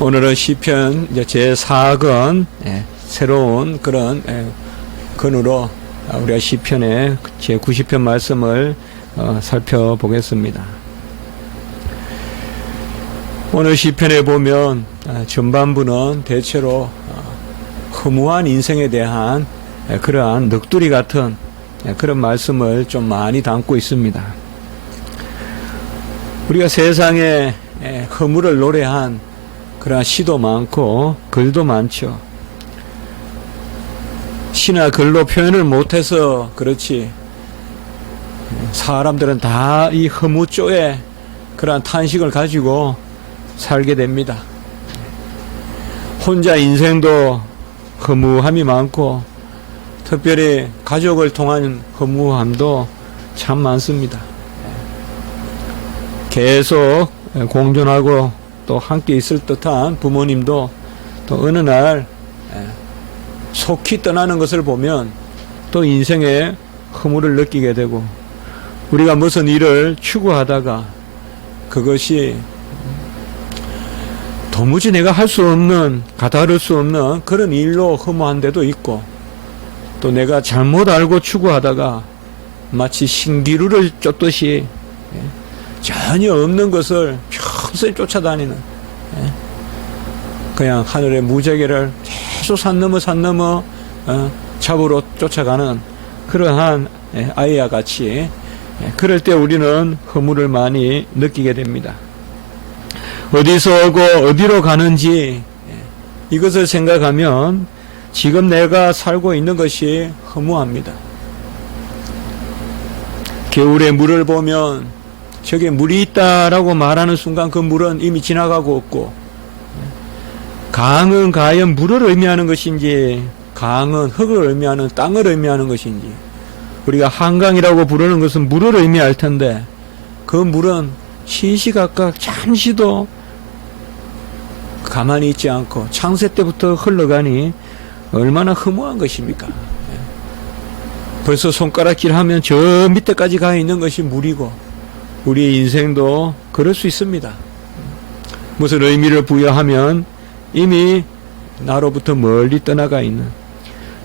오늘은 시편 제4권 새로운 그런 건으로 우리가 시편의 제90편 말씀을 살펴보겠습니다. 오늘 시편에 보면 전반부는 대체로 허무한 인생에 대한 그러한 넋두리 같은 그런 말씀을 좀 많이 담고 있습니다. 우리가 세상에 허무를 노래한 그러한 시도 많고 글도 많죠. 시나 글로 표현을 못해서 그렇지 사람들은 다 이 허무조에 그러한 탄식을 가지고 살게 됩니다. 혼자 인생도 허무함이 많고 특별히 가족을 통한 허무함도 참 많습니다. 계속 공존하고 또 함께 있을 듯한 부모님도 또 어느 날 속히 떠나는 것을 보면 또 인생의 허무를 느끼게 되고 우리가 무슨 일을 추구하다가 그것이 도무지 내가 할 수 없는 가다를 수 없는 그런 일로 허무한 데도 있고 또 내가 잘못 알고 추구하다가 마치 신기루를 쫓듯이 전혀 없는 것을 평소에 쫓아다니는 그냥 하늘의 무지개를 계속 산 넘어 잡으러 쫓아가는 그러한 아이와 같이 그럴 때 우리는 허무를 많이 느끼게 됩니다. 어디서 오고 어디로 가는지 이것을 생각하면 지금 내가 살고 있는 것이 허무합니다. 겨울에 물을 보면 저게 물이 있다라고 말하는 순간 그 물은 이미 지나가고 없고 강은 과연 물을 의미하는 것인지 강은 흙을 의미하는 땅을 의미하는 것인지 우리가 한강이라고 부르는 것은 물을 의미할 텐데 그 물은 시시각각 잠시도 가만히 있지 않고 창세 때부터 흘러가니 얼마나 허무한 것입니까? 벌써 손가락질 하면 저 밑에까지 가 있는 것이 물이고 우리의 인생도 그럴 수 있습니다. 무슨 의미를 부여하면 이미 나로부터 멀리 떠나가 있는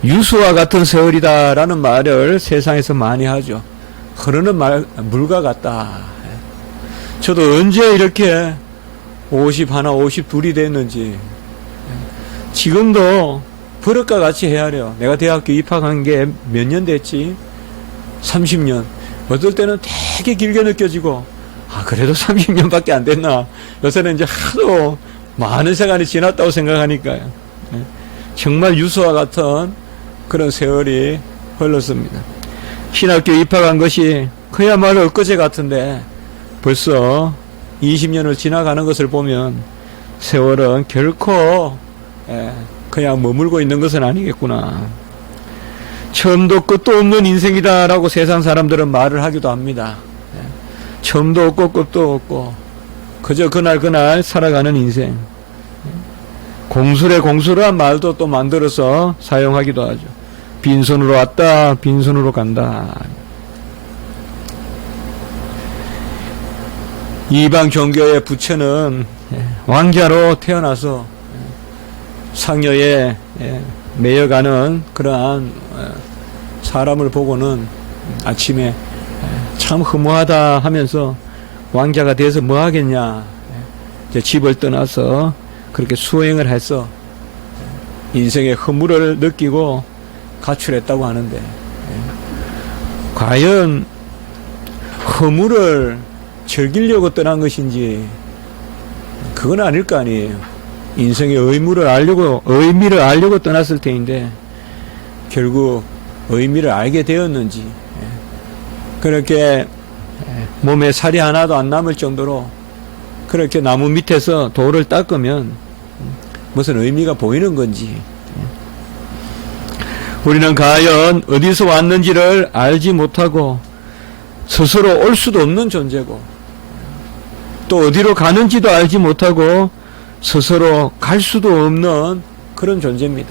유수와 같은 세월이다라는 말을 세상에서 많이 하죠. 흐르는 물과 같다. 저도 언제 이렇게 51, 52이 됐는지 지금도 버릇과 같이 헤아려. 내가 대학교 입학한 게 몇 년 됐지? 30년. 어떨 때는 되게 길게 느껴지고 그래도 30년밖에 안 됐나. 요새는 이제 하도 많은 시간이 지났다고 생각하니까요. 정말 유수와 같은 그런 세월이 흘렀습니다. 신학교 입학한 것이 그야말로 엊그제 같은데 벌써 20년을 지나가는 것을 보면 세월은 결코 그냥 머물고 있는 것은 아니겠구나. 처음도 끝도 없는 인생이다라고 세상 사람들은 말을 하기도 합니다. 처음도 없고 끝도 없고 그저 그날 살아가는 인생. 공술한 말도 또 만들어서 사용하기도 하죠. 빈손으로 왔다 빈손으로 간다. 이방 종교의 부처는 왕자로 태어나서 상여에 매여가는 그러한 사람을 보고는 아침에 참 허무하다 하면서 왕자가 돼서 뭐 하겠냐 이제 집을 떠나서 그렇게 수행을 해서 인생의 허무를 느끼고 가출했다고 하는데 과연 허무를 즐기려고 떠난 것인지 그건 아닐 거 아니에요. 인생의 의미를 알려고 떠났을 테인데 결국 의미를 알게 되었는지 그렇게 몸에 살이 하나도 안 남을 정도로 그렇게 나무 밑에서 돌을 닦으면 무슨 의미가 보이는 건지 우리는 과연 어디서 왔는지를 알지 못하고 스스로 올 수도 없는 존재고 또 어디로 가는지도 알지 못하고 스스로 갈 수도 없는 그런 존재입니다.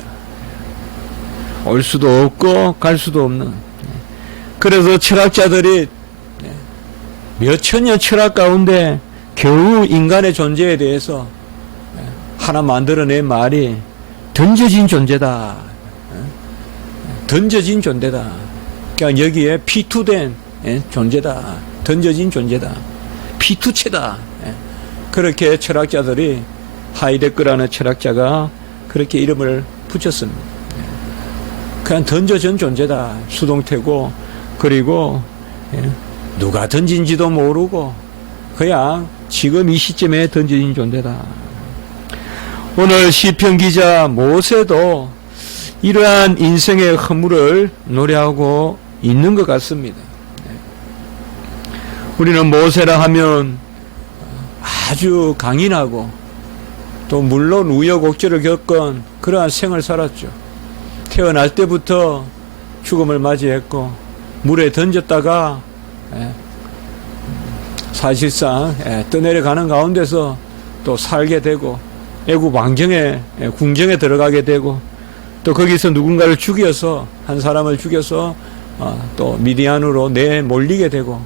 올 수도 없고 갈 수도 없는. 그래서 철학자들이 몇천 년 철학 가운데 겨우 인간의 존재에 대해서 하나 만들어낸 말이 던져진 존재다. 던져진 존재다. 그러니까 여기에 피투된 존재다. 던져진 존재다. 피투체다. 그렇게 철학자들이, 하이데거라는 철학자가 그렇게 이름을 붙였습니다. 그냥 던져진 존재다. 수동태고, 그리고 누가 던진지도 모르고 그냥 지금 이 시점에 던져진 존재다. 오늘 시편 기자 모세도 이러한 인생의 허물을 노래하고 있는 것 같습니다. 우리는 모세라 하면 아주 강인하고 또 물론 우여곡절을 겪은 그러한 생을 살았죠. 태어날 때부터 죽음을 맞이했고 물에 던졌다가 사실상 떠내려가는 가운데서 또 살게 되고 애굽 왕정에 궁정에 들어가게 되고 또 거기서 누군가를 죽여서 한 사람을 죽여서 또 미디안으로 내몰리게 되고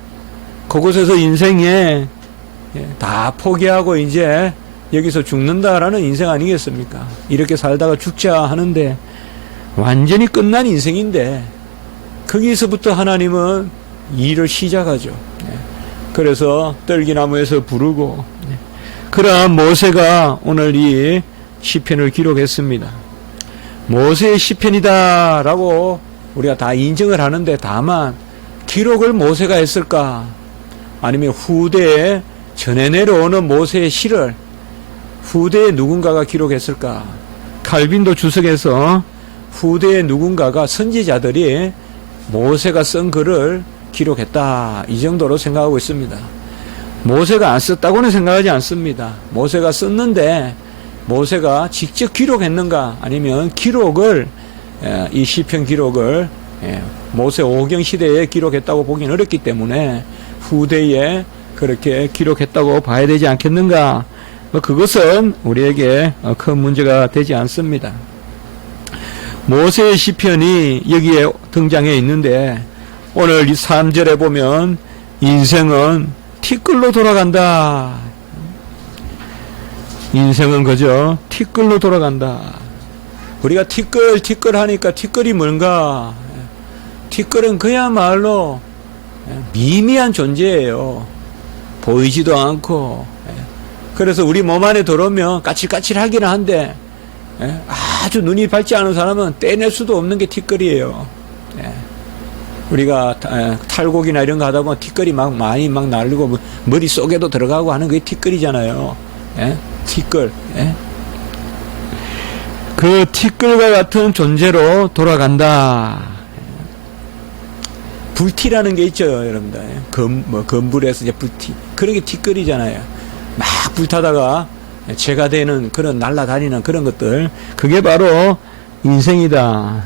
그곳에서 인생에 다 포기하고 이제 여기서 죽는다라는 인생 아니겠습니까? 이렇게 살다가 죽자 하는데 완전히 끝난 인생인데 거기서부터 하나님은 일을 시작하죠. 그래서 떨기나무에서 부르고 그러한 모세가 오늘 이 시편을 기록했습니다. 모세의 시편이다 라고 우리가 다 인정을 하는데 다만 기록을 모세가 했을까? 아니면 후대에 전해 내려오는 모세의 시를 후대에 누군가가 기록했을까? 칼빈도 주석에서 후대에 누군가가 선지자들이 모세가 쓴 글을 기록했다 이 정도로 생각하고 있습니다. 모세가 안 썼다고는 생각하지 않습니다. 모세가 썼는데 모세가 직접 기록했는가 아니면 기록을 이 시편 기록을 모세 오경 시대에 기록했다고 보기는 어렵기 때문에 후대에 그렇게 기록했다고 봐야 되지 않겠는가. 그것은 우리에게 큰 문제가 되지 않습니다. 모세의 시편이 여기에 등장해 있는데 오늘 이 3절에 보면 인생은 티끌로 돌아간다. 인생은 그저 티끌로 돌아간다. 우리가 티끌 하니까 티끌이 뭔가? 티끌은 그야말로 미미한 존재예요. 보이지도 않고. 그래서 우리 몸 안에 들어오면 까칠까칠하기는 한데 아주 눈이 밝지 않은 사람은 떼낼 수도 없는 게 티끌이에요. 우리가 탈곡이나 이런 거 하다 보면 티끌이 많이 날리고 머릿속에도 들어가고 하는 그게 티끌이잖아요. 티끌. 그 티끌과 같은 존재로 돌아간다. 불티라는 게 있죠, 여러분들. 건불에서 이제 불티. 그런 게 티끌이잖아요. 막 불타다가 죄가 되는 그런 날아다니는 그런 것들. 그게 바로 인생이다.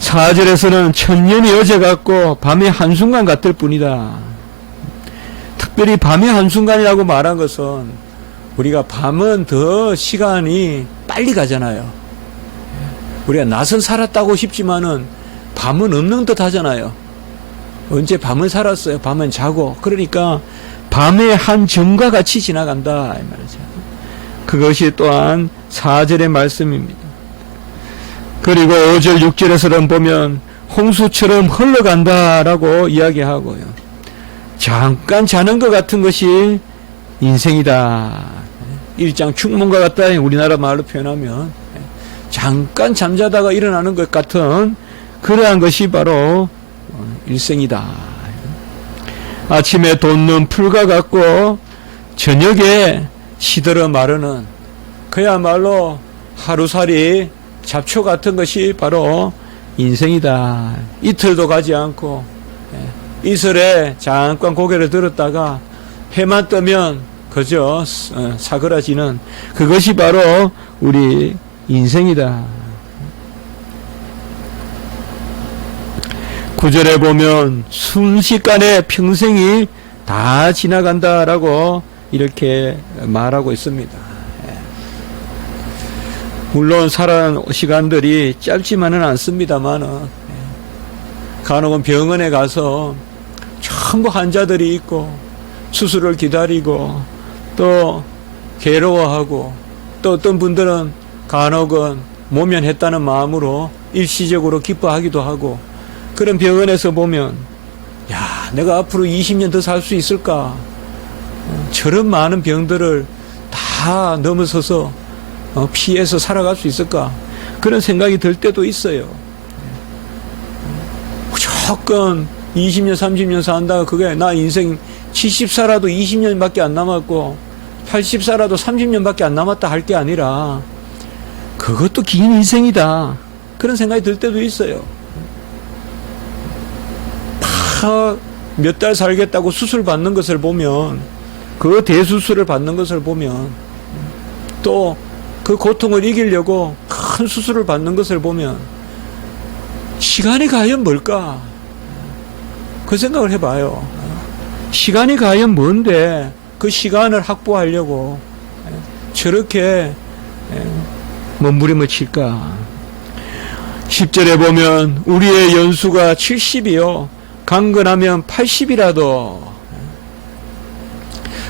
4절에서는 천년이 어제 같고 밤의 한순간 같을 뿐이다. 특별히 밤의 한순간이라고 말한 것은 우리가 밤은 더 시간이 빨리 가잖아요. 우리가 낮은 살았다고 싶지만은 밤은 없는 듯 하잖아요. 언제 밤을 살았어요? 밤은 자고. 그러니까 밤의 한 점과 같이 지나간다 이 말이죠. 그것이 또한 4절의 말씀입니다. 그리고 5절 6절에서는 보면 홍수처럼 흘러간다라고 이야기하고요. 잠깐 자는 것 같은 것이 인생이다. 일장 축문과 같다. 우리나라 말로 표현하면 잠깐 잠자다가 일어나는 것 같은 그러한 것이 바로 일생이다. 아침에 돋는 풀과 같고 저녁에 시들어 마르는 그야말로 하루살이 잡초 같은 것이 바로 인생이다. 이틀도 가지 않고 이슬에 잠깐 고개를 들었다가 해만 뜨면 그저 사그라지는 그것이 바로 우리 인생이다. 9절에 보면 순식간에 평생이 다 지나간다라고 이렇게 말하고 있습니다. 물론 살아난 시간들이 짧지만은 않습니다만은 간혹은 병원에 가서 전부 환자들이 있고 수술을 기다리고 또 괴로워하고 또 어떤 분들은 간혹은 모면했다는 마음으로 일시적으로 기뻐하기도 하고 그런 병원에서 보면 야, 내가 앞으로 20년 더 살 수 있을까? 저런 많은 병들을 다 넘어서서 피해서 살아갈 수 있을까? 그런 생각이 들 때도 있어요. 무조건 20년, 30년 산다가 그게 나 인생 70 살아도 20년밖에 안 남았고 80 살아도 30년밖에 안 남았다 할 게 아니라 그것도 긴 인생이다. 그런 생각이 들 때도 있어요. 몇 달 살겠다고 수술 받는 것을 보면 그 대수술을 받는 것을 보면 또 그 고통을 이기려고 큰 수술을 받는 것을 보면 시간이 과연 뭘까? 그 생각을 해봐요. 시간이 과연 뭔데 그 시간을 확보하려고 저렇게 몸부림을 칠까? 10절에 보면 우리의 연수가 70이요 강건하면 80이라도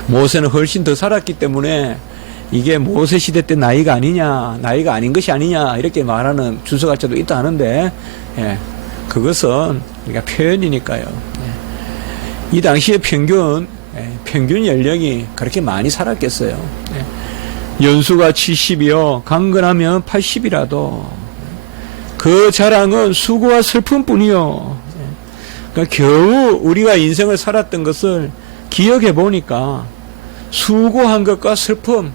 모세는 훨씬 더 살았기 때문에 이게 모세 시대 때 나이가 아니냐 나이가 아닌 것이 아니냐 이렇게 말하는 주석학자도 있다 하는데 그것은 우리가 표현이니까요. 이 당시의 평균 연령이 그렇게 많이 살았겠어요. 연수가 70이요 강건하면 80이라도 그 자랑은 수고와 슬픔뿐이요. 그러니까 겨우 우리가 인생을 살았던 것을 기억해 보니까 수고한 것과 슬픔.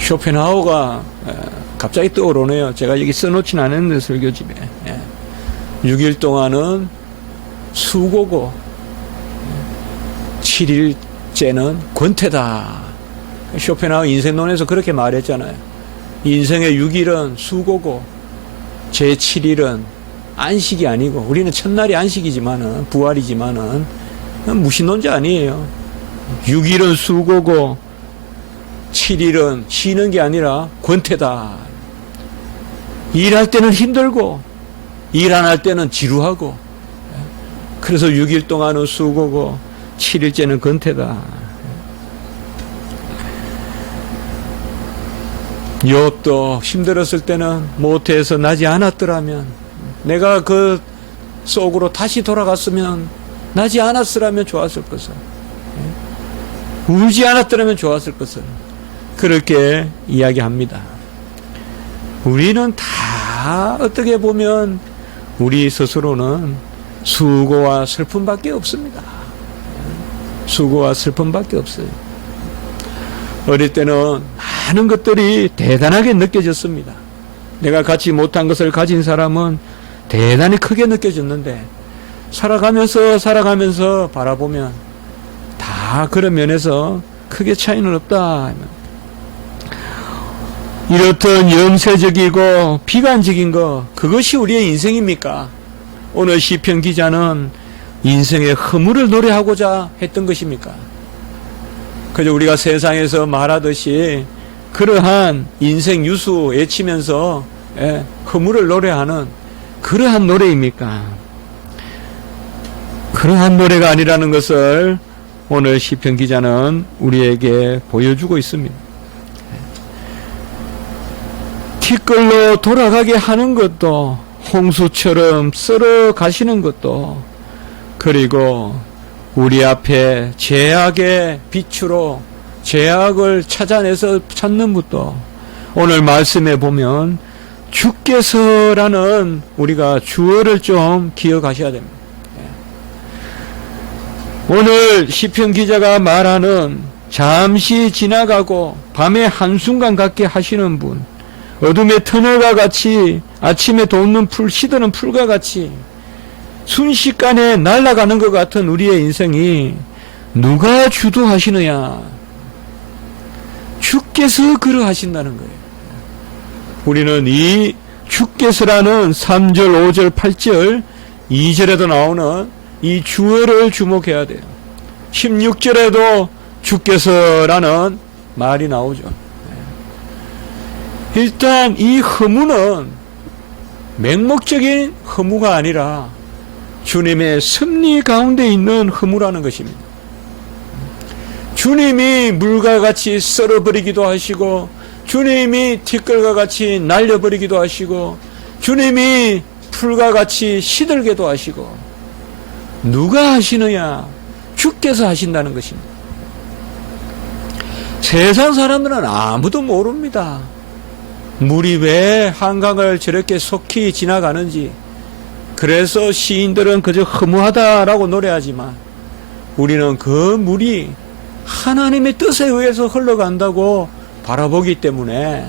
쇼펜하우가 갑자기 떠오르네요. 제가 여기 써놓진 않았는데 설교집에 6일 동안은 수고고 7일째는 권태다. 쇼펜하우 인생론에서 그렇게 말했잖아요. 인생의 6일은 수고고 제 7일은 안식이 아니고 우리는 첫날이 안식이지만은 부활이지만은 무신론자 아니에요. 6일은 수고고 7일은 쉬는 게 아니라 권태다. 일할 때는 힘들고 일 안 할 때는 지루하고 그래서 6일 동안은 수고고 7일째는 권태다. 욥도 힘들었을 때는 모태에서 나지 않았더라면 내가 그 속으로 다시 돌아갔으면 나지 않았으라면 좋았을 것을 울지 않았더라면 좋았을 것을 그렇게 이야기합니다. 우리는 다 어떻게 보면 우리 스스로는 수고와 슬픔밖에 없습니다. 수고와 슬픔밖에 없어요. 어릴 때는 많은 것들이 대단하게 느껴졌습니다. 내가 갖지 못한 것을 가진 사람은 대단히 크게 느껴졌는데 살아가면서 바라보면 다 그런 면에서 크게 차이는 없다. 이렇던 영세적이고 비관적인 것 그것이 우리의 인생입니까? 오늘 시편 기자는 인생의 허물을 노래하고자 했던 것입니까? 그저 우리가 세상에서 말하듯이 그러한 인생 유수 외치면서 허물을 노래하는 그러한 노래입니까? 그러한 노래가 아니라는 것을 오늘 시편 기자는 우리에게 보여주고 있습니다. 티끌로 돌아가게 하는 것도 홍수처럼 썰어 가시는 것도 그리고 우리 앞에 죄악의 빛으로 죄악을 찾아내서 찾는 것도 오늘 말씀에 보면 주께서라는 우리가 주어를 좀 기억하셔야 됩니다. 오늘 시편 기자가 말하는 잠시 지나가고 밤에 한순간 같게 하시는 분 어둠의 터널과 같이 아침에 돋는 풀 시드는 풀과 같이 순식간에 날아가는 것 같은 우리의 인생이 누가 주도하시느냐? 주께서 그러하신다는 거예요. 우리는 이 주께서라는 3절, 5절, 8절, 2절에도 나오는 이 주어를 주목해야 돼요. 16절에도 주께서라는 말이 나오죠. 일단 이 허무는 맹목적인 허무가 아니라 주님의 섭리 가운데 있는 허무라는 것입니다. 주님이 물과 같이 썰어버리기도 하시고, 주님이 티끌과 같이 날려버리기도 하시고, 주님이 풀과 같이 시들게도 하시고, 누가 하시느냐? 주께서 하신다는 것입니다. 세상 사람들은 아무도 모릅니다. 물이 왜 한강을 저렇게 속히 지나가는지. 그래서 시인들은 그저 허무하다라고 노래하지만, 우리는 그 물이 하나님의 뜻에 의해서 흘러간다고 바라보기 때문에,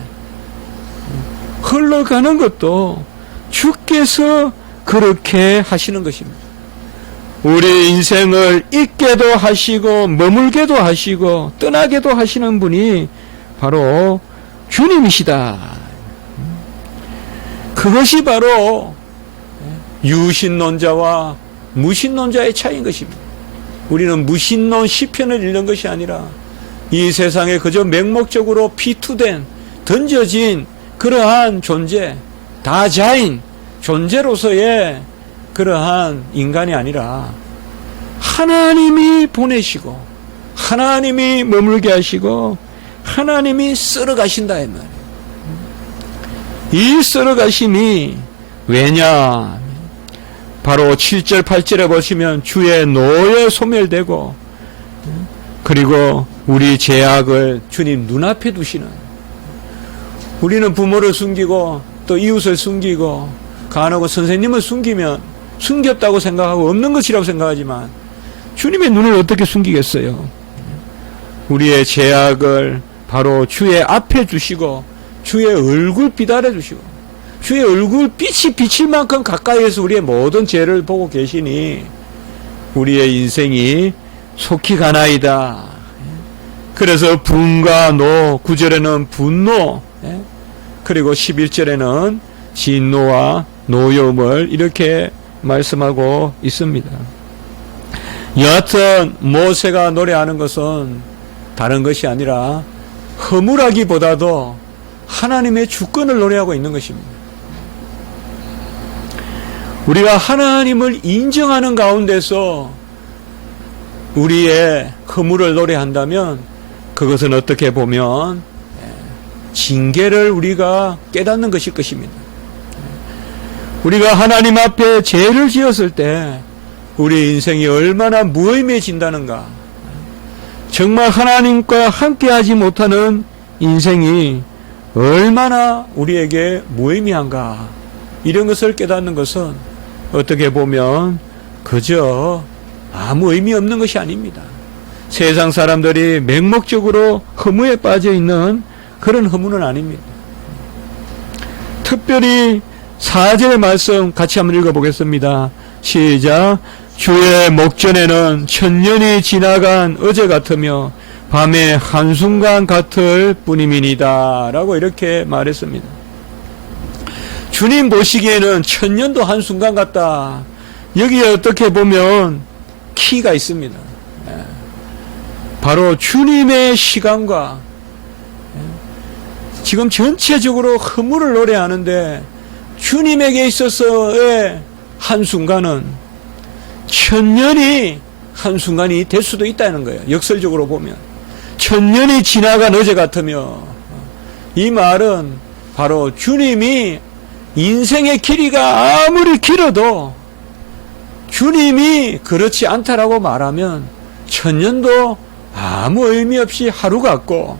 흘러가는 것도 주께서 그렇게 하시는 것입니다. 우리 인생을 있게도 하시고 머물게도 하시고 떠나게도 하시는 분이 바로 주님이시다. 그것이 바로 유신론자와 무신론자의 차이인 것입니다. 우리는 무신론 시편을 읽는 것이 아니라 이 세상에 그저 맹목적으로 피투된 던져진 그러한 존재, 다자인 존재로서의 그러한 인간이 아니라 하나님이 보내시고 하나님이 머물게 하시고 하나님이 썰어가신다 이 말이에요. 이 썰어가심이 왜냐? 바로 7절 8절에 보시면 주의 노에 소멸되고, 그리고 우리 죄악을 주님 눈앞에 두시는, 우리는 부모를 숨기고 또 이웃을 숨기고 간혹은 선생님을 숨기면 숨겼다고 생각하고 없는 것이라고 생각하지만 주님의 눈을 어떻게 숨기겠어요? 우리의 죄악을 바로 주의 앞에 두시고 주의 얼굴 비달해 주시고 주의 얼굴 빛이 비칠 만큼 가까이에서 우리의 모든 죄를 보고 계시니 우리의 인생이 속히 가나이다. 그래서 분과 노, 9절에는 분노, 그리고 11절에는 진노와 노여움을 이렇게 말씀하고 있습니다. 여하튼 모세가 노래하는 것은 다른 것이 아니라 허물하기보다도 하나님의 주권을 노래하고 있는 것입니다. 우리가 하나님을 인정하는 가운데서 우리의 허물을 노래한다면 그것은 어떻게 보면 징계를 우리가 깨닫는 것일 것입니다. 우리가 하나님 앞에 죄를 지었을 때 우리 인생이 얼마나 무의미해진다는가. 정말 하나님과 함께하지 못하는 인생이 얼마나 우리에게 무의미한가. 이런 것을 깨닫는 것은 어떻게 보면 그저 아무 의미 없는 것이 아닙니다. 세상 사람들이 맹목적으로 허무에 빠져 있는 그런 허무는 아닙니다. 특별히 4절의 말씀 같이 한번 읽어보겠습니다. 시작. 주의 목전에는 천년이 지나간 어제 같으며 밤의 한순간 같을 뿐임이니이다 라고 이렇게 말했습니다. 주님 보시기에는 천년도 한순간 같다. 여기에 어떻게 보면 키가 있습니다. 바로 주님의 시간과 지금 전체적으로 허물을 노래하는데 주님에게 있어서의 한순간은 천년이 한순간이 될 수도 있다는 거예요. 역설적으로 보면 천년이 지나간 어제 같으며, 이 말은 바로 주님이 인생의 길이가 아무리 길어도 주님이 그렇지 않다라고 말하면 천년도 아무 의미 없이 하루 같고,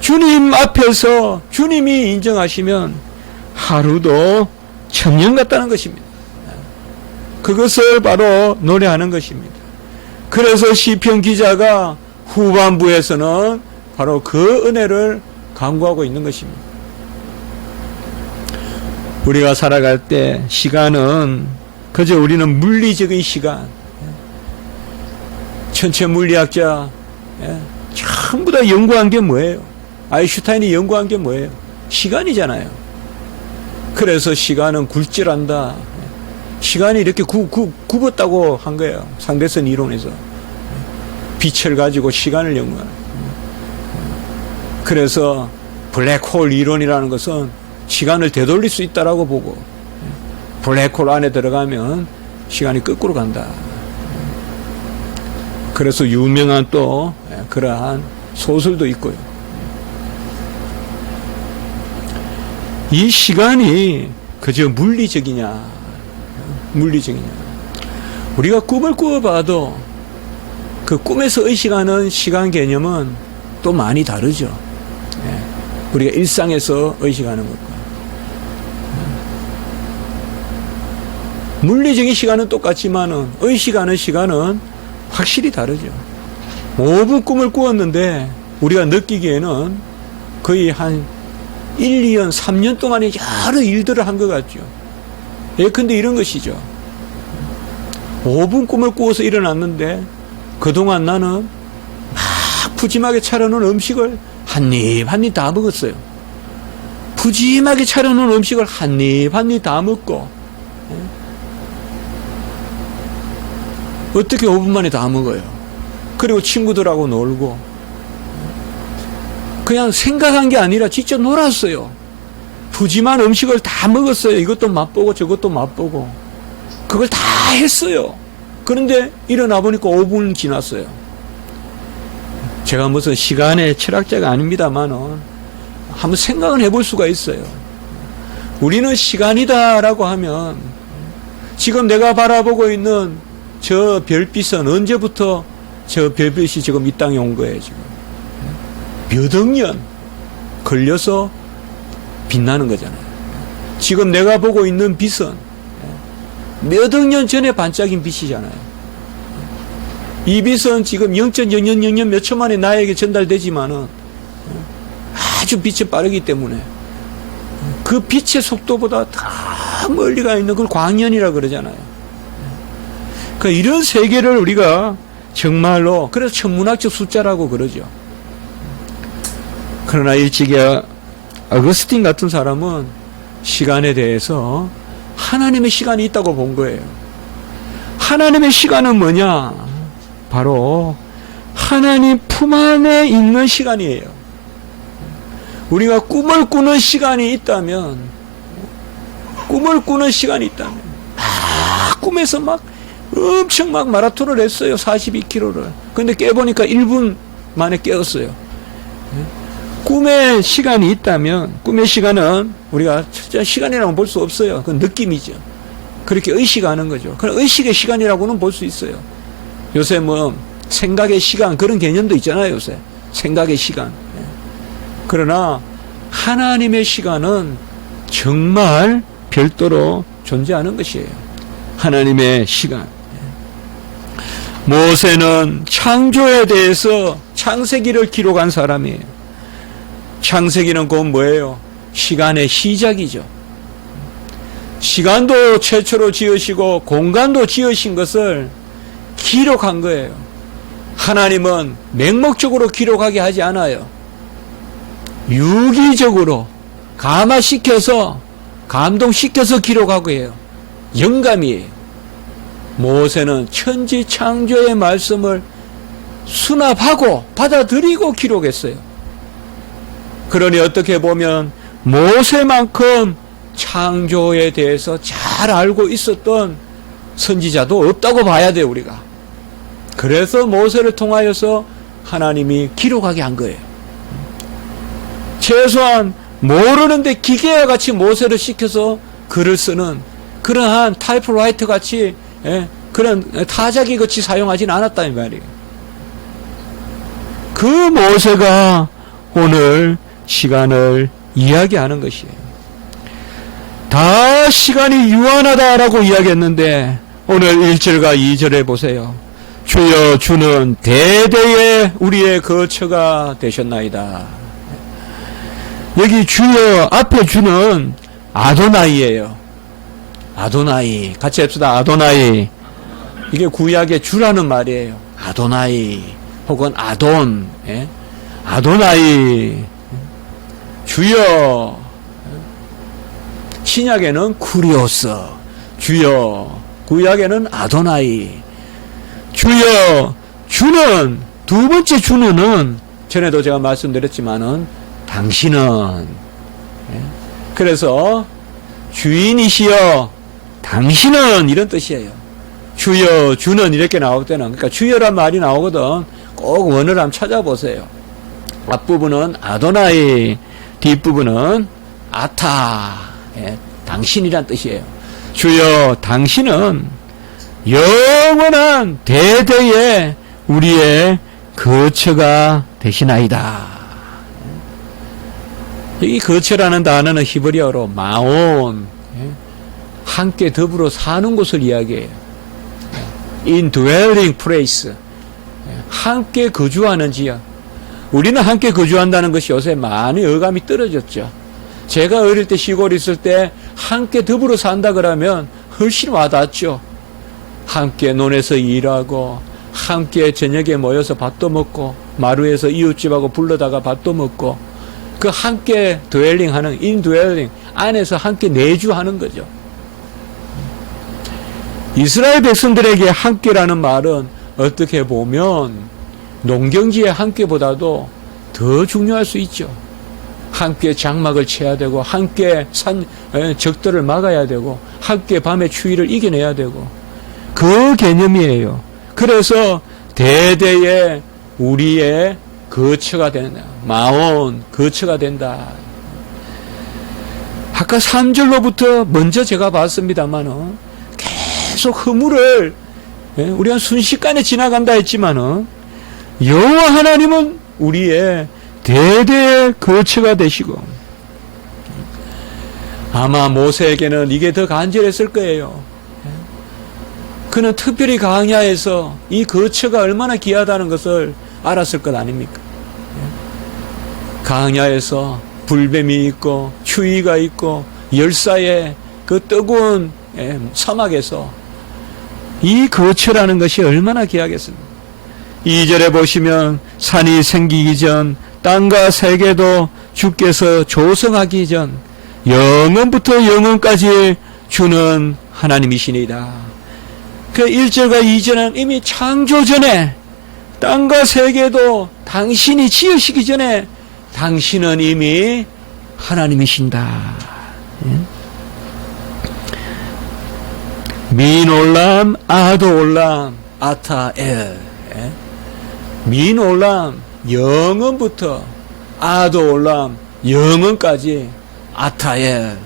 주님 앞에서 주님이 인정하시면 하루도 천년 같다는 것입니다. 그것을 바로 노래하는 것입니다. 그래서 시편 기자가 후반부에서는 바로 그 은혜를 강구하고 있는 것입니다. 우리가 살아갈 때 시간은 그저 우리는 물리적인 시간, 천체 물리학자 전부 다 연구한 게 뭐예요? 아인슈타인이 연구한 게 뭐예요? 시간이잖아요. 그래서 시간은 굴절한다. 시간이 이렇게 굽었다고 한 거예요. 상대성 이론에서. 빛을 가지고 시간을 연구하는. 그래서 블랙홀 이론이라는 것은 시간을 되돌릴 수 있다라고 보고, 블랙홀 안에 들어가면 시간이 거꾸로 간다. 그래서 유명한 또 그러한 소설도 있고요. 이 시간이 그저 물리적이냐, 우리가 꿈을 꾸어봐도 그 꿈에서 의식하는 시간 개념은 또 많이 다르죠. 우리가 일상에서 의식하는 것과. 물리적인 시간은 똑같지만은 의식하는 시간은 확실히 다르죠. 5분 꿈을 꾸었는데 우리가 느끼기에는 거의 한 1, 2년, 3년 동안에 여러 일들을 한 것 같죠. 예컨대 이런 것이죠. 5분 꿈을 꾸어서 일어났는데 그동안 나는 막 푸짐하게 차려놓은 음식을 한 입 다 먹었어요. 푸짐하게 차려놓은 음식을 한 입 다 먹고 어떻게 5분 만에 다 먹어요? 그리고 친구들하고 놀고 그냥 생각한 게 아니라 진짜 놀았어요. 푸짐한 음식을 다 먹었어요. 이것도 맛보고 저것도 맛보고 그걸 다 했어요. 그런데 일어나 보니까 5분 지났어요. 제가 무슨 시간의 철학자가 아닙니다만은 한번 생각은 해볼 수가 있어요. 우리는 시간이다라고 하면 지금 내가 바라보고 있는 저 별빛은 언제부터 저 별빛이 지금 이 땅에 온 거예요, 지금. 몇 억 년 걸려서 빛나는 거잖아요. 지금 내가 보고 있는 빛은 몇 억 년 전에 반짝인 빛이잖아요. 이 빛은 지금 0.0000 몇 초 만에 나에게 전달되지만은 아주 빛이 빠르기 때문에 그 빛의 속도보다 더 멀리 가 있는 걸 광년이라 그러잖아요. 그러니까 이런 세계를 우리가 정말로 그래서 천문학적 숫자라고 그러죠. 그러나 일찍이 어거스틴 같은 사람은 시간에 대해서 하나님의 시간이 있다고 본 거예요. 하나님의 시간은 뭐냐? 바로 하나님 품 안에 있는 시간이에요. 우리가 꿈을 꾸는 시간이 있다면 꿈에서 막 엄청 막 마라톤을 했어요. 42km를. 근데 깨보니까 1분 만에 깨었어요. 꿈의 시간이 있다면 꿈의 시간은 우리가 진짜 시간이라고 볼 수 없어요. 그건 느낌이죠. 그렇게 의식하는 거죠. 그럼 의식의 시간이라고는 볼 수 있어요. 요새 뭐 생각의 시간 그런 개념도 있잖아요. 요새 생각의 시간. 그러나 하나님의 시간은 정말 별도로 존재하는 것이에요. 하나님의 시간. 모세는 창조에 대해서 창세기를 기록한 사람이에요. 창세기는 곧 뭐예요? 시간의 시작이죠. 시간도 최초로 지으시고 공간도 지으신 것을 기록한 거예요. 하나님은 맹목적으로 기록하게 하지 않아요. 유기적으로 감화시켜서 감동시켜서 기록하고 해요. 영감이에요. 모세는 천지 창조의 말씀을 수납하고 받아들이고 기록했어요. 그러니 어떻게 보면 모세만큼 창조에 대해서 잘 알고 있었던 선지자도 없다고 봐야 돼요, 우리가. 그래서 모세를 통하여서 하나님이 기록하게 한 거예요. 최소한 모르는데 기계와 같이 모세를 시켜서 글을 쓰는 그러한 타이프라이터 같이 그런 타자기 같이 사용하지는 않았다는 말이에요. 그 모세가 오늘 시간을 이야기하는 것이에요. 다 시간이 유한하다라고 이야기했는데 오늘 1절과 2절에 보세요. 주여 주는 대대의 우리의 거처가 되셨나이다. 여기 주여 앞에 주는 아도나이예요. 아도나이. 같이 합시다. 아도나이. 이게 구약의 주라는 말이에요. 아도나이 혹은 아돈. 아도나이. 주여. 신약에는 쿠리오스. 주여. 구약에는 아도나이. 주여. 주는 두 번째 주는 전에도 제가 말씀드렸지만은 당신은 그래서 주인이시여 당신은 이런 뜻이에요. 주여, 주는 이렇게 나올 때는, 그러니까 주여란 말이 나오거든. 꼭 원어를 한번 찾아보세요. 앞부분은 아도나이, 뒷부분은 아타, 예, 당신이란 뜻이에요. 주여, 당신은 영원한 대대의 우리의 거처가 되시나이다. 이 거처라는 단어는 히브리어로 마온, 함께 더불어 사는 곳을 이야기해요. indwelling place, 함께 거주하는 지역. 우리는 함께 거주한다는 것이 요새 많이 어감이 떨어졌죠. 제가 어릴 때 시골에 있을 때 함께 더불어 산다 그러면 훨씬 와닿죠. 함께 논에서 일하고, 함께 저녁에 모여서 밥도 먹고, 마루에서 이웃집하고 불러다가 밥도 먹고, 그 함께 드웰링 하는, 인드웰링, 안에서 함께 내주하는 거죠. 이스라엘 백성들에게 함께라는 말은 어떻게 보면 농경지의 함께보다도 더 중요할 수 있죠. 함께 장막을 쳐야 되고, 함께 적들을 막아야 되고, 함께 밤의 추위를 이겨내야 되고, 그 개념이에요. 그래서 대대의 우리의 거처가 된다. 마온, 거처가 된다. 아까 3절로부터 먼저 제가 봤습니다만은 계속 허물을, 우리가 순식간에 지나간다 했지만은 여호와 하나님은 우리의 대대의 거처가 되시고, 아마 모세에게는 이게 더 간절했을 거예요. 그는 특별히 광야에서 이 거처가 얼마나 귀하다는 것을 알았을 것 아닙니까? 광야에서 불뱀이 있고 추위가 있고 열사의 그 뜨거운 사막에서 이 거처라는 것이 얼마나 귀하겠습니까? 2절에 보시면 산이 생기기 전 땅과 세계도 주께서 조성하기 전 영원부터 영원까지 주는 하나님이시니이다. 그 1절과 2절은 이미 창조 전에 땅과 세계도 당신이 지으시기 전에 당신은 이미 하나님이신다. 민올람, 아도올람, 아타엘. 민올람, 영원부터 아도올람, 영원까지 아타엘.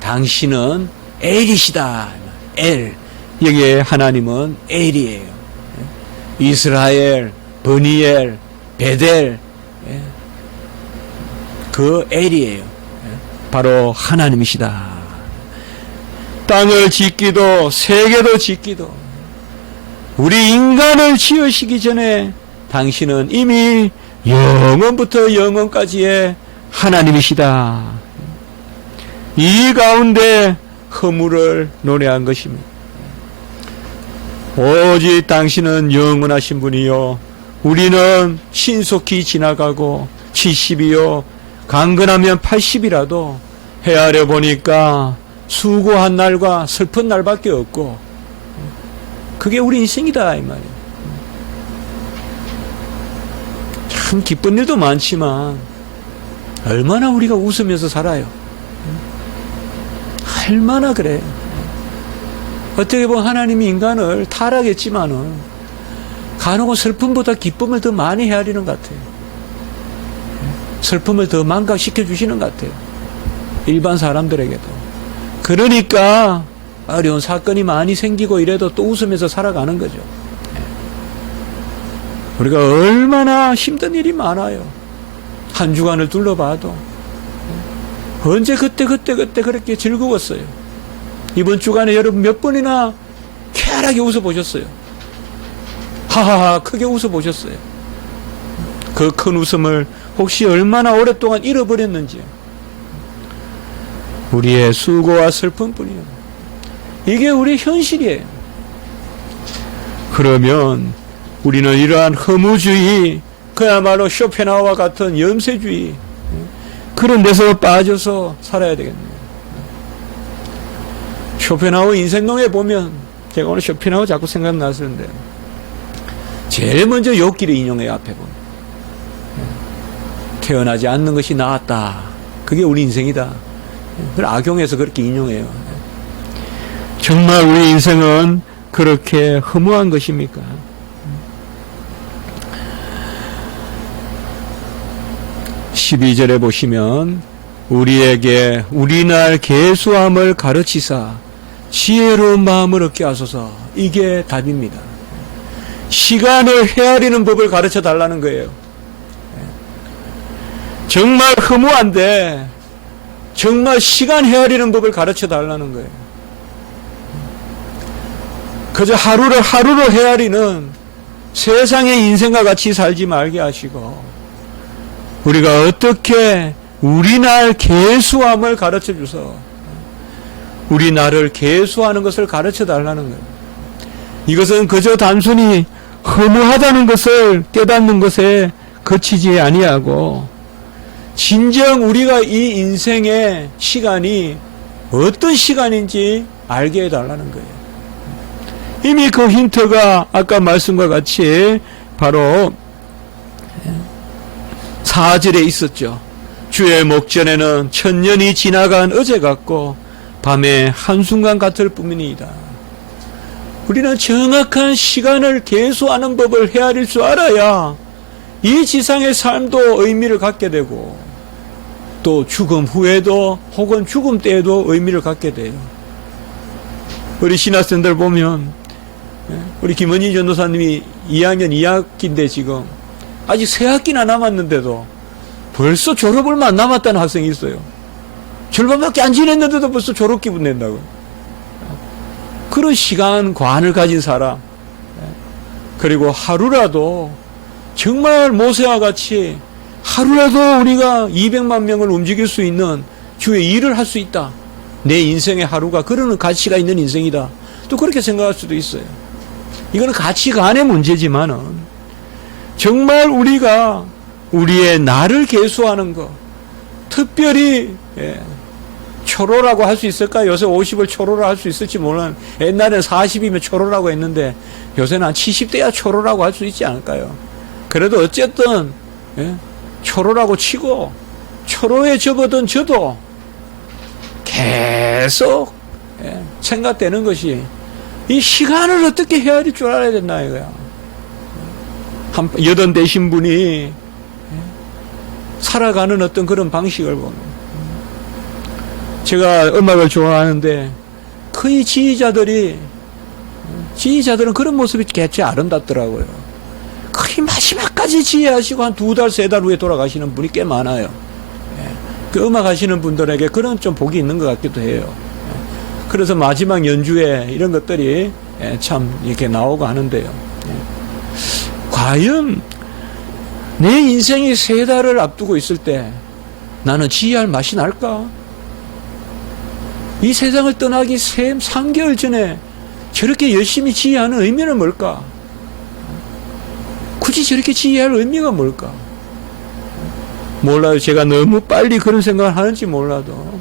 당신은 엘이시다. 엘. 여기에 하나님은 엘이에요. 이스라엘, 버니엘, 베델, 그 엘이에요. 바로 하나님이시다. 땅을 짓기도 세계도 짓기도 우리 인간을 지으시기 전에 당신은 이미 영원부터 영원까지의 하나님이시다. 이 가운데 허물을 노래한 것입니다. 오직 당신은 영원하신 분이요 우리는 신속히 지나가고 70이요 강건하면 80이라도 헤아려 보니까 수고한 날과 슬픈 날밖에 없고 그게 우리 인생이다 이 말이에요. 참 기쁜 일도 많지만 얼마나 우리가 웃으면서 살아요. 얼마나 그래요. 어떻게 보면 하나님이 인간을 타락했지만은 간혹은 슬픔보다 기쁨을 더 많이 헤아리는 것 같아요. 슬픔을 더 망각시켜 주시는 것 같아요. 일반 사람들에게도. 그러니까 어려운 사건이 많이 생기고 이래도 또 웃으면서 살아가는 거죠. 우리가 얼마나 힘든 일이 많아요. 한 주간을 둘러봐도 언제 그때 그렇게 즐거웠어요. 이번 주간에 여러분 몇 번이나 쾌활하게 웃어보셨어요. 하하하 크게 웃어보셨어요. 그 큰 웃음을 혹시 얼마나 오랫동안 잃어버렸는지요. 우리의 수고와 슬픔뿐이에요. 이게 우리의 현실이에요. 그러면 우리는 이러한 허무주의, 그야말로 쇼펜하우와 같은 염세주의, 그런 데서 빠져서 살아야 되겠네요. 쇼펜하우 인생론에 보면, 제가 오늘 쇼펜하우 자꾸 생각나시는데, 제일 먼저 욕기를 인용해요, 앞에 보면. 태어나지 않는 것이 나았다. 그게 우리 인생이다. 그걸 악용해서 그렇게 인용해요. 정말 우리 인생은 그렇게 허무한 것입니까? 12절에 보시면 우리에게 우리날 계수함을 가르치사 지혜로운 마음을 얻게 하소서. 이게 답입니다. 시간을 헤아리는 법을 가르쳐 달라는 거예요. 정말 허무한데 정말 시간 헤아리는 법을 가르쳐 달라는 거예요. 그저 하루를 하루로 헤아리는 세상의 인생과 같이 살지 말게 하시고 우리가 어떻게 우리 날 계수함을 가르쳐 주서 우리 날을 계수하는 것을 가르쳐 달라는 거예요. 이것은 그저 단순히 허무하다는 것을 깨닫는 것에 그치지 아니하고 진정 우리가 이 인생의 시간이 어떤 시간인지 알게 해달라는 거예요. 이미 그 힌트가 아까 말씀과 같이 바로 4절에 있었죠. 주의 목전에는 천년이 지나간 어제 같고 밤에 한순간 같을 뿐이니이다. 우리는 정확한 시간을 계수하는 법을 헤아릴 줄 알아야 이 지상의 삶도 의미를 갖게 되고 또 죽음 후에도 혹은 죽음 때에도 의미를 갖게 돼요. 우리 신학생들 보면 우리 김원희 전도사님이 2학년 2학기인데 지금 아직 3학기나 남았는데도 벌써 졸업을만 남았다는 학생이 있어요. 절반밖에 안 지냈는데도 벌써 졸업 기분 낸다고. 그런 시간관을 가진 사람, 그리고 하루라도 정말 모세와 같이 하루라도 우리가 200만 명을 움직일 수 있는 주의 일을 할 수 있다. 내 인생의 하루가 그러는 가치가 있는 인생이다. 또 그렇게 생각할 수도 있어요. 이거는 가치관의 문제지만은 정말 우리가 우리의 나를 계수하는 것, 특별히 초로라고 할 수 있을까요? 요새 50을 초로라 할 수 있을지 몰라요. 옛날에는 40이면 초로라고 했는데 요새는 한 70대야 초로라고 할 수 있지 않을까요? 그래도 어쨌든 초로라고 치고 초로에 접어든 저도 계속 생각되는 것이 이 시간을 어떻게 헤아릴 줄 알아야 된다 이거야. 여든 되신 분이 살아가는 어떤 그런 방식을 보면 제가 음악을 좋아하는데 거의 지휘자들은 그런 모습이 개체 아름답더라고요. 거의 마지막까지 지휘하시고 한 2달, 3달 후에 돌아가시는 분이 꽤 많아요. 그 음악 하시는 분들에게 그런 좀 복이 있는 것 같기도 해요. 그래서 마지막 연주에 이런 것들이 참 이렇게 나오고 하는데요. 과연 내 인생이 3달을 앞두고 있을 때 나는 지휘할 맛이 날까? 이 세상을 떠나기 3개월 전에 저렇게 열심히 지휘하는 의미는 뭘까? 굳이 저렇게 지휘할 의미가 뭘까? 몰라요. 제가 너무 빨리 그런 생각을 하는지 몰라도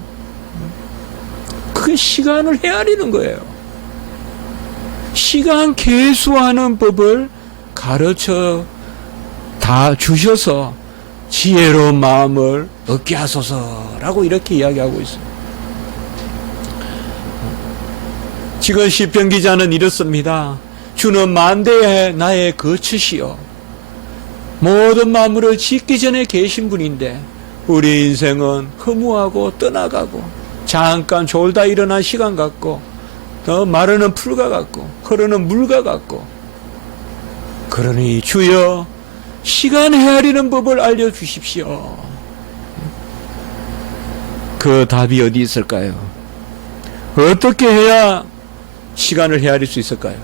그게 시간을 헤아리는 거예요. 시간 계수하는 법을 가르쳐 다 주셔서 지혜로운 마음을 얻게 하소서라고 이렇게 이야기하고 있어요. 지금 시편 기자는 이렇습니다. 주는 만대의 나의 거처시요 모든 만물을 짓기 전에 계신 분인데 우리 인생은 허무하고 떠나가고 잠깐 졸다 일어난 시간 같고 마르는 풀과 같고 흐르는 물과 같고 그러니 주여 시간 헤아리는 법을 알려주십시오. 그 답이 어디 있을까요? 어떻게 해야 시간을 헤아릴 수 있을까요?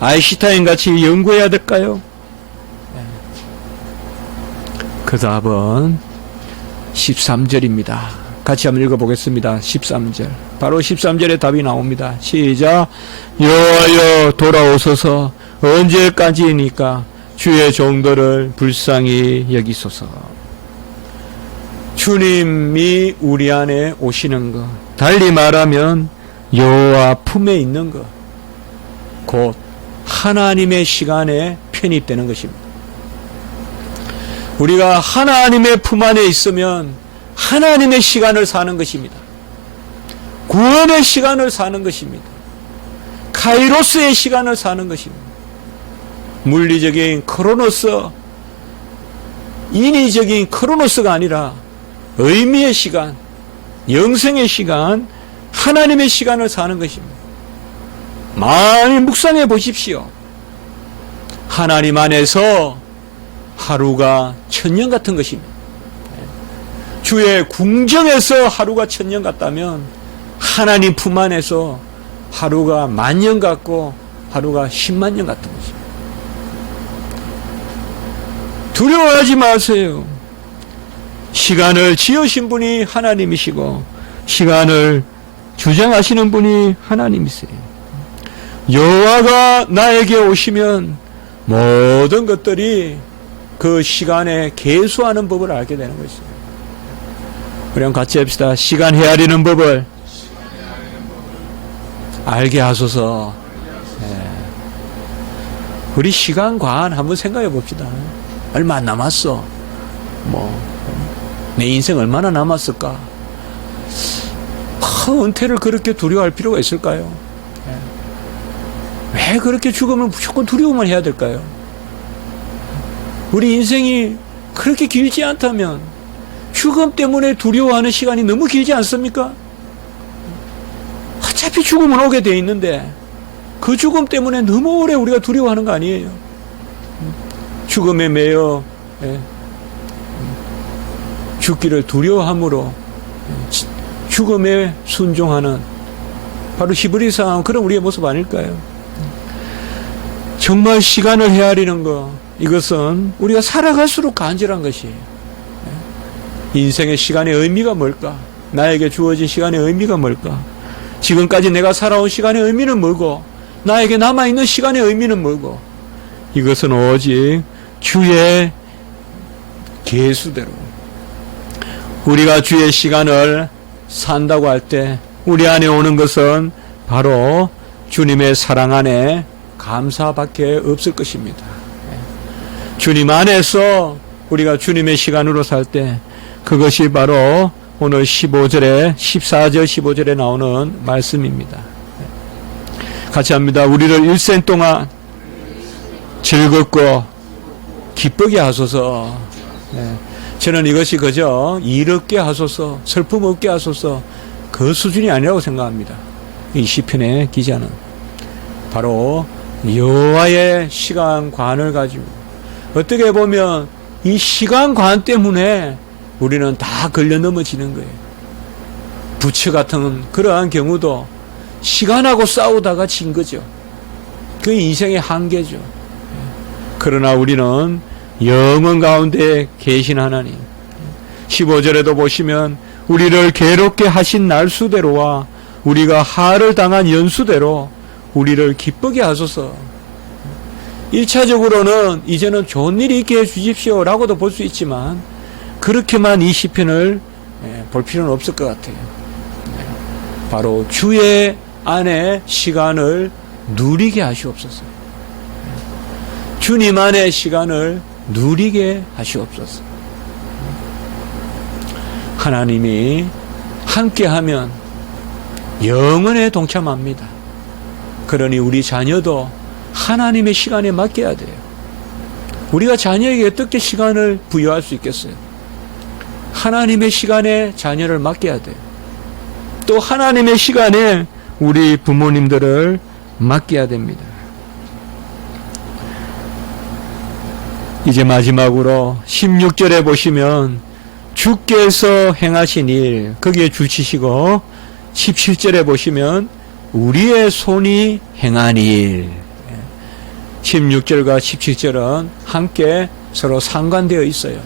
아인슈타인 같이 연구해야 될까요? 그 답은 13절입니다. 같이 한번 읽어보겠습니다. 13절. 바로 13절에 답이 나옵니다. 시작. 여호와여 돌아오소서. 언제까지니까 주의 종들을 불쌍히 여기소서. 주님이 우리 안에 오시는 것, 달리 말하면 여호와 품에 있는 것, 곧 하나님의 시간에 편입되는 것입니다. 우리가 하나님의 품 안에 있으면 하나님의 시간을 사는 것입니다. 구원의 시간을 사는 것입니다. 카이로스의 시간을 사는 것입니다. 물리적인 크로노스, 인위적인 크로노스가 아니라 의미의 시간, 영생의 시간, 하나님의 시간을 사는 것입니다. 많이 묵상해 보십시오. 하나님 안에서 하루가 천년 같은 것입니다. 주의 궁정에서 하루가 천년 같다면 하나님 품 안에서 하루가 만년 같고 하루가 10만 년 같은 것입니다. 두려워하지 마세요. 시간을 지으신 분이 하나님이시고 시간을 주장하시는 분이 하나님이세요. 여호와가 나에게 오시면 모든 것들이 그 시간에 계수하는 법을 알게 되는 것입니다. 우리 한번 같이 합시다. 시간 헤아리는 법을 알게 하소서. 네. 우리 시간관 한번 생각해 봅시다. 얼마 안 남았어. 내 인생 얼마나 남았을까? 은퇴를 그렇게 두려워할 필요가 있을까요? 네. 왜 그렇게 죽음을 무조건 두려워만 해야 될까요? 우리 인생이 그렇게 길지 않다면 죽음 때문에 두려워하는 시간이 너무 길지 않습니까? 어차피 죽음은 오게 돼 있는데 그 죽음 때문에 너무 오래 우리가 두려워하는 거 아니에요? 죽음에 매여 죽기를 두려워함으로 죽음에 순종하는 바로 히브리서 그런 우리의 모습 아닐까요? 정말 시간을 헤아리는 것, 이것은 우리가 살아갈수록 간절한 것이에요. 인생의 시간의 의미가 뭘까? 나에게 주어진 시간의 의미가 뭘까? 지금까지 내가 살아온 시간의 의미는 뭐고 나에게 남아있는 시간의 의미는 뭐고, 이것은 오직 주의 계수대로 우리가 주의 시간을 산다고 할 때 우리 안에 오는 것은 바로 주님의 사랑 안에 감사밖에 없을 것입니다. 주님 안에서 우리가 주님의 시간으로 살 때 그것이 바로 오늘 14절 15절에 나오는 말씀입니다. 같이 합니다. 우리를 일생 동안 즐겁고 기쁘게 하소서. 저는 이것이 그저 일 없게 하소서, 슬픔 없게 하소서, 그 수준이 아니라고 생각합니다. 이 시편의 기자는 바로 여호와의 시간관을 가지고, 어떻게 보면 이 시간관 때문에 우리는 다 걸려 넘어지는 거예요. 부처 같은 그러한 경우도 시간하고 싸우다가 진 거죠. 그 인생의 한계죠. 그러나 우리는 영원 가운데 계신 하나님, 15절에도 보시면 우리를 괴롭게 하신 날수대로와 우리가 하를 당한 연수대로 우리를 기쁘게 하소서. 1차적으로는 이제는 좋은 일이 있게 해주십시오 라고도 볼 수 있지만 그렇게만 이 시편을 볼 필요는 없을 것 같아요. 바로 주의 안에 시간을 누리게 하시옵소서. 주님 안의 시간을 누리게 하시옵소서. 하나님이 함께하면 영원에 동참합니다. 그러니 우리 자녀도 하나님의 시간에 맡겨야 돼요. 우리가 자녀에게 어떻게 시간을 부여할 수 있겠어요? 하나님의 시간에 자녀를 맡겨야 돼요. 또 하나님의 시간에 우리 부모님들을 맡겨야 됩니다. 이제 마지막으로 16절에 보시면 주께서 행하신 일, 거기에 주치시고 17절에 보시면 우리의 손이 행한 일. 16절과 17절은 함께 서로 상관되어 있어요.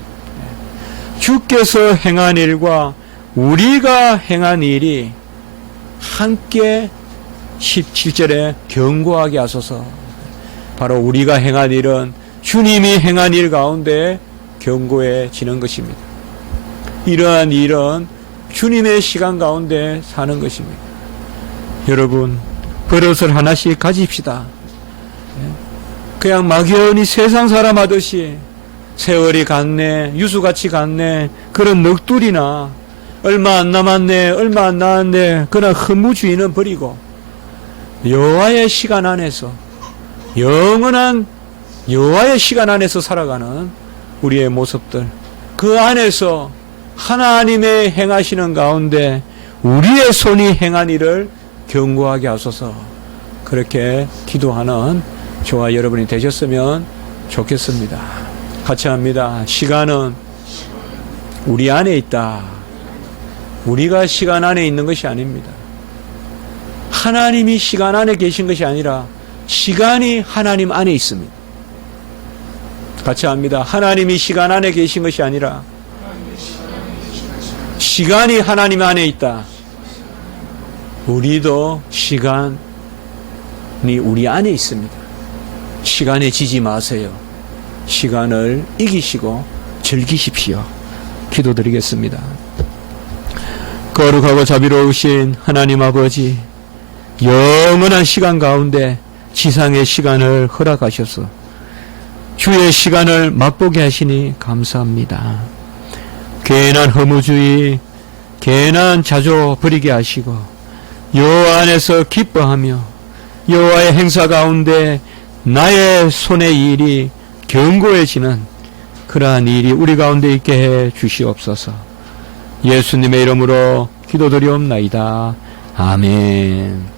주께서 행한 일과 우리가 행한 일이 함께 17절에 견고하게 하소서. 바로 우리가 행한 일은 주님이 행한 일 가운데 견고해지는 것입니다. 이러한 일은 주님의 시간 가운데 사는 것입니다. 여러분, 버릇을 하나씩 가집시다. 그냥 막연히 세상 사람 하듯이 세월이 갔네, 유수같이 갔네, 그런 넋두리나 얼마 안 남았네, 얼마 안 남았네, 그런 허무주의는 버리고 여호와의 시간 안에서, 영원한 여호와의 시간 안에서 살아가는 우리의 모습들, 그 안에서 하나님의 행하시는 가운데 우리의 손이 행한 일을 경고하게 하소서. 그렇게 기도하는 저와 여러분이 되셨으면 좋겠습니다. 같이 합니다. 시간은 우리 안에 있다. 우리가 시간 안에 있는 것이 아닙니다. 하나님이 시간 안에 계신 것이 아니라 시간이 하나님 안에 있습니다. 같이 합니다. 하나님이 시간 안에 계신 것이 아니라 시간이 하나님 안에 있다. 우리도 시간이 우리 안에 있습니다. 시간에 지지 마세요. 시간을 이기시고 즐기십시오. 기도드리겠습니다. 거룩하고 자비로우신 하나님 아버지, 영원한 시간 가운데 지상의 시간을 허락하셔서 주의 시간을 맛보게 하시니 감사합니다. 괜한 허무주의, 괜한 자조 버리게 하시고 여호와 안에서 기뻐하며 여호와의 행사 가운데 나의 손의 일이 견고해지는 그러한 일이 우리 가운데 있게 해 주시옵소서. 예수님의 이름으로 기도드리옵나이다. 아멘.